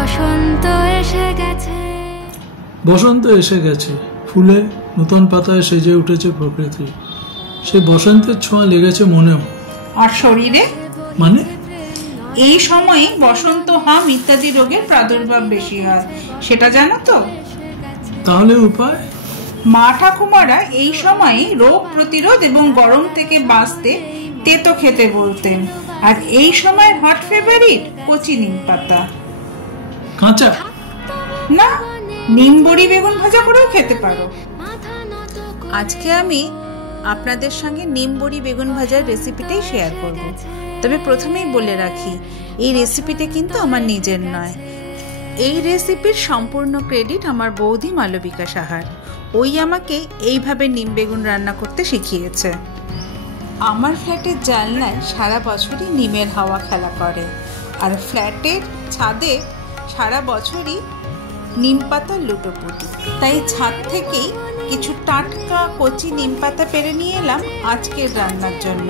বসন্ত এসে গেছে, বসন্ত এসে গেছে, ফুলে নতুন পাতায় সেজে উঠেছে প্রকৃতি। সে বসন্তের ছোঁয়া লেগেছে মনেও আর শরীরে। মানে এই সময়ে বসন্ত হাম ইত্যাদি রোগের প্রাদুর্ভাব বেশি হয়, সেটা জানো তো? তাহলে উপায়? মা ঠাকুমারা এই সময়ে রোগ প্রতিরোধ এবং গরম থেকে বাঁচতে তেতো খেতে বলতেন। আর এই সময় হট ফেভারিট কচি নিম পাতা। কাঁচা না, নিম বড়ি বেগুন ভাজা করেও খেতে পারো। আজকে আমি আপনাদের সঙ্গে নিম বড়ি বেগুন ভাজার রেসিপিটাই শেয়ার করব। তবে প্রথমেই বলে রাখি, এই রেসিপিটা কিন্তু আমার নিজের নয়। এই রেসিপির সম্পূর্ণ ক্রেডিট আমার বৌদি মালবিকা সাহার। ওই আমাকে এইভাবে নিম বেগুন রান্না করতে শিখিয়েছে। আমার ফ্ল্যাটের জানলায় সারা বছরই নিমের হাওয়া খেলা করে, আর ফ্ল্যাটের ছাদে সারা বছরই নিম পাতার লুটোপুটি। তাই ছাদ থেকেই কিছু টাটকা কচি নিম পাতা পেরে নিয়ে এলাম আজকের রান্নার জন্য।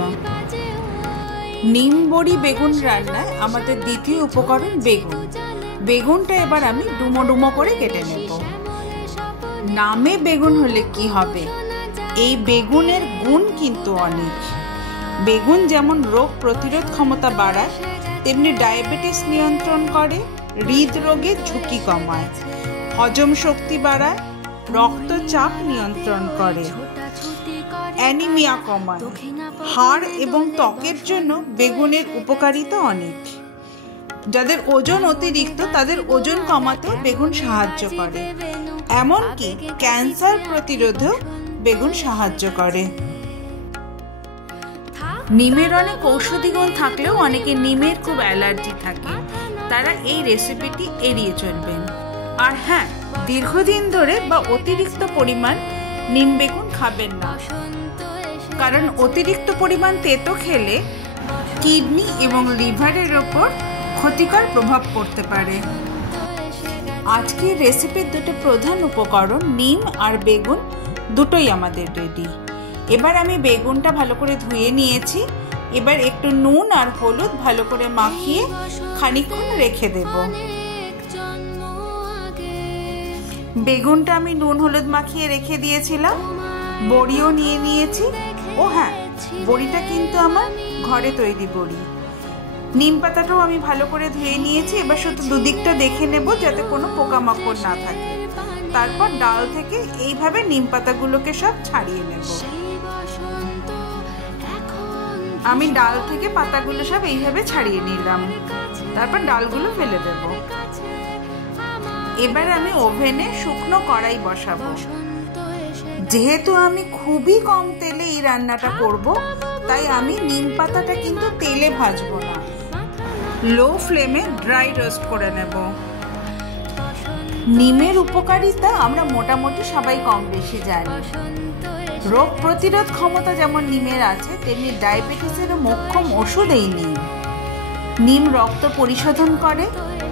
নিম বড়ি বেগুন রান্নায় আমাদের দ্বিতীয় উপকরণ বেগুন। বেগুনটা এবার আমি ডুমো ডুমো করে কেটে নেব। নামে বেগুন হলে কি হবে, এই বেগুনের গুণ কিন্তু অনেক। বেগুন যেমন রোগ প্রতিরোধ ক্ষমতা বাড়ায়, তেমনি ডায়াবেটিস নিয়ন্ত্রণ করে, হৃদরোগের ঝুঁকি কমায়, হজম শক্তি বাড়ায়, রক্তচাপ নিয়ন্ত্রণ করে, অ্যানিমিয়া কমায়। হাড় এবং ত্বকের জন্য বেগুনের উপকারিতা অনেক। যাদের ওজন অতিরিক্ত তাদের ওজন কমাতেও বেগুন সাহায্য করে। এমনকি ক্যান্সার প্রতিরোধেও বেগুন সাহায্য করে। নিমের অনেক ঔষধি গুণ থাকলেও অনেকে নিমের খুব অ্যালার্জি থাকে, তারা এই রেসিপিটি এড়িয়ে চলবেন। আর হ্যাঁ, দীর্ঘদিন ধরে বা অতিরিক্ত পরিমাণ নিম বেগুন খাবেন না, কারণ অতিরিক্ত পরিমাণ তেতো খেলে কিডনি এবং লিভারের ওপর ক্ষতিকর প্রভাব পড়তে পারে। আজকের রেসিপির দুটো প্রধান উপকরণ নিম আর বেগুন দুটোই আমাদের রেডি। এবার আমি বেগুনটা ভালো করে ধুয়ে নিয়েছি। এবার একটু নুন আর হলুদ ভালো করে মাখিয়ে খানিকক্ষণ রেখে দেব। বেগুনটা আমি নুন হলুদ মাখিয়ে রেখে দিয়েছিলাম। বড়িও নিয়ে নিয়েছি। ও হ্যাঁ, বড়িটা কিন্তু আমার ঘরে তৈরি বড়ি। নিম পাতাটাও আমি ভালো করে ধুয়ে নিয়েছি। এবার শুধু দুদিকটা দেখে নেব যাতে কোনো পোকামাকড় না থাকে। তারপর ডাল থেকে এইভাবে নিম পাতাগুলোকে সব ছাড়িয়ে নেব। আমি ডাল থেকে পাতাগুলো সব এইভাবে ছাড়িয়ে নিলাম। তারপর ডালগুলো ফেলে দেব। এবার আমি ওভেনে শুকনো কড়াই বসাবো। যেহেতু আমি খুবই কম তেলে এই রান্নাটা করব, তাই আমি নিম পাতাটা কিন্তু তেলে ভাজবো না, লো ফ্লেমে ড্রাই রোস্ট করে নেব। নিমের উপকারিতা আমরা মোটামুটি সবাই কম বেশি জানি। রোগ প্রতিরোধ ক্ষমতা যেমন নিমের আছে, তেমনি ডায়াবেটিসেরও মোক্ষম ওষুধ এই নিম। নিম রক্ত পরিশোধন করে,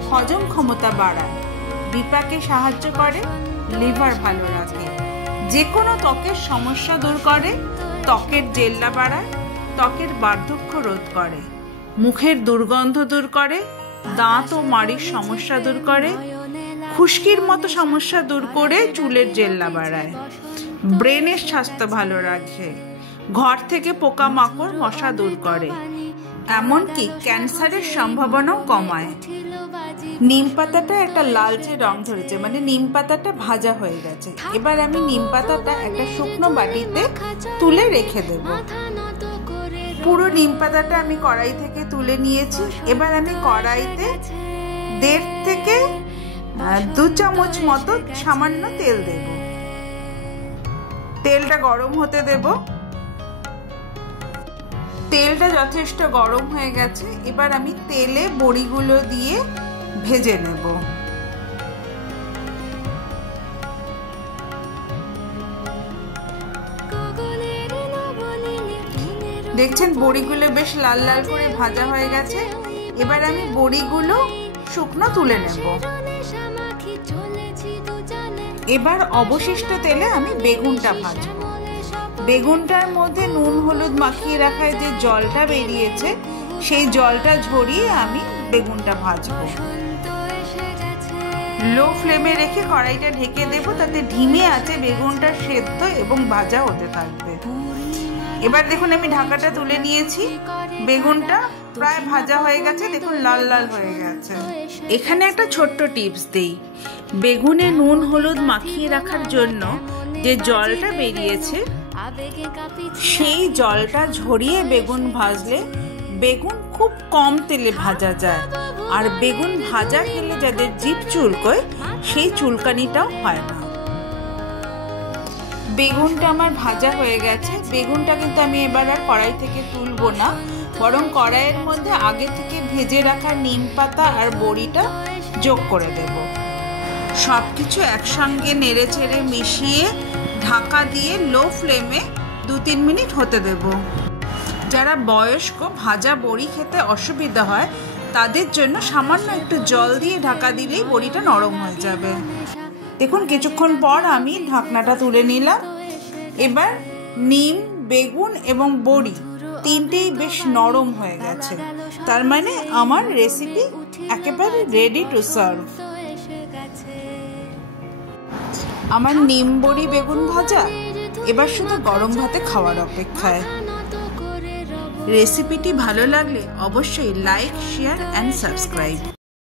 হজম ক্ষমতা বাড়ায়, বিপাকে সাহায্য করে, লিভার ভালো রাখে, যে কোনো ত্বকের সমস্যা দূর করে, ত্বকের জেল্লা বাড়ায়, ত্বকের বার্ধক্য রোধ করে, মুখের দুর্গন্ধ দূর করে, দাঁত ও মাড়ির সমস্যা দূর করে, খুশকির মতো সমস্যা দূর করে চুলের জেল্লা বাড়ায়, ব্রেনের স্বাস্থ্য ভালো রাখে, ঘর থেকে পোকামাকড় মশা দূর করে, এমনকি ক্যান্সারের সম্ভাবনাও কমায়। নিম পাতাটা একটা লালচে রং ধরেছে, মানে নিম পাতাটা ভাজা হয়ে গেছে। এবার আমি নিম পাতাটা একটা শুকনো বাটিতে তুলে রেখে দেব। পুরো নিম পাতাটা আমি কড়াই থেকে তুলে নিয়েছি। এবার আমি কড়াইতে 1.5 থেকে 2 চামচ মতো সামান্য তেল দেব। তেলটা গরম হতে দেব। তেলটা যথেষ্ট গরম হয়ে গেছে। এবার আমি তেলে বড়িগুলো দিয়ে ভেজে নেব। দেখছেন বড়িগুলো বেশ লাল লাল করে ভাজা হয়ে গেছে। এবার আমি বড়িগুলো শুকনো তুলে নেব। এবার অবশিষ্ট তেলে আমি বেগুনটা ভাজবো। বেগুনটার মধ্যে নুন হলুদ মাখিয়ে রাখায় যে জলটা বেরিয়েছে, সেই জলটা ঝরিয়ে আমি বেগুনটা ভাজবো। লো ফ্লেমে রেখে কড়াইটা ঢেকে দেবো, তাতে ধিমে আছে বেগুনটা সেদ্ধ এবং ভাজা হতে থাকবে। এবার দেখুন আমি ঢাকাটা তুলে নিয়েছি, বেগুনটা প্রায় ভাজা হয়ে গেছে, দেখুন লাল লাল হয়ে গেছে। এখানে একটা ছোট্ট টিপস দিই, বেগুনে নুন হলুদ মাখিয়ে রাখার জন্য যে জলটা বেরিয়েছে সেই জলটা ঝরিয়ে বেগুন ভাজলে বেগুন খুব কম তেলে ভাজা যায়, আর বেগুন ভাজা খেলে যাদের জিভ চুলকোয় সেই চুলকানিটাও হয় না। বেগুনটা আমার ভাজা হয়ে গেছে, বেগুনটা কিন্তু আমি এবার আর কড়াই থেকে তুলবো না, বরং কড়াইয়ের মধ্যে আগে থেকে ভেজে রাখা নিম পাতা আর বড়িটা যোগ করে দেব। সব কিছু একসঙ্গে নেড়ে চেড়ে মিশিয়ে ঢাকা দিয়ে লো ফ্লেমে 2-3 মিনিট হতে দেব। যারা বয়স্ক ভাজা বড়ি খেতে অসুবিধা হয় তাদের জন্য সামান্য একটু জল দিয়ে ঢাকা দিলেই বড়িটা নরম হয়ে যাবে। দেখুন কিছুক্ষণ পর আমি ঢাকনাটা তুলে নিলাম। এবার নিম, বেগুন এবং বড়ি তিনটেই বেশ নরম হয়ে গেছে, তার মানে আমার রেসিপি একেবারে রেডি টু সার্ভ। আমার নিম বড়ি বেগুন ভাজা এবার শুধু গরম ভাতে খাওয়ার অপেক্ষায়। রেসিপিটি ভালো লাগলে অবশ্যই লাইক, শেয়ার অ্যান্ড সাবস্ক্রাইব।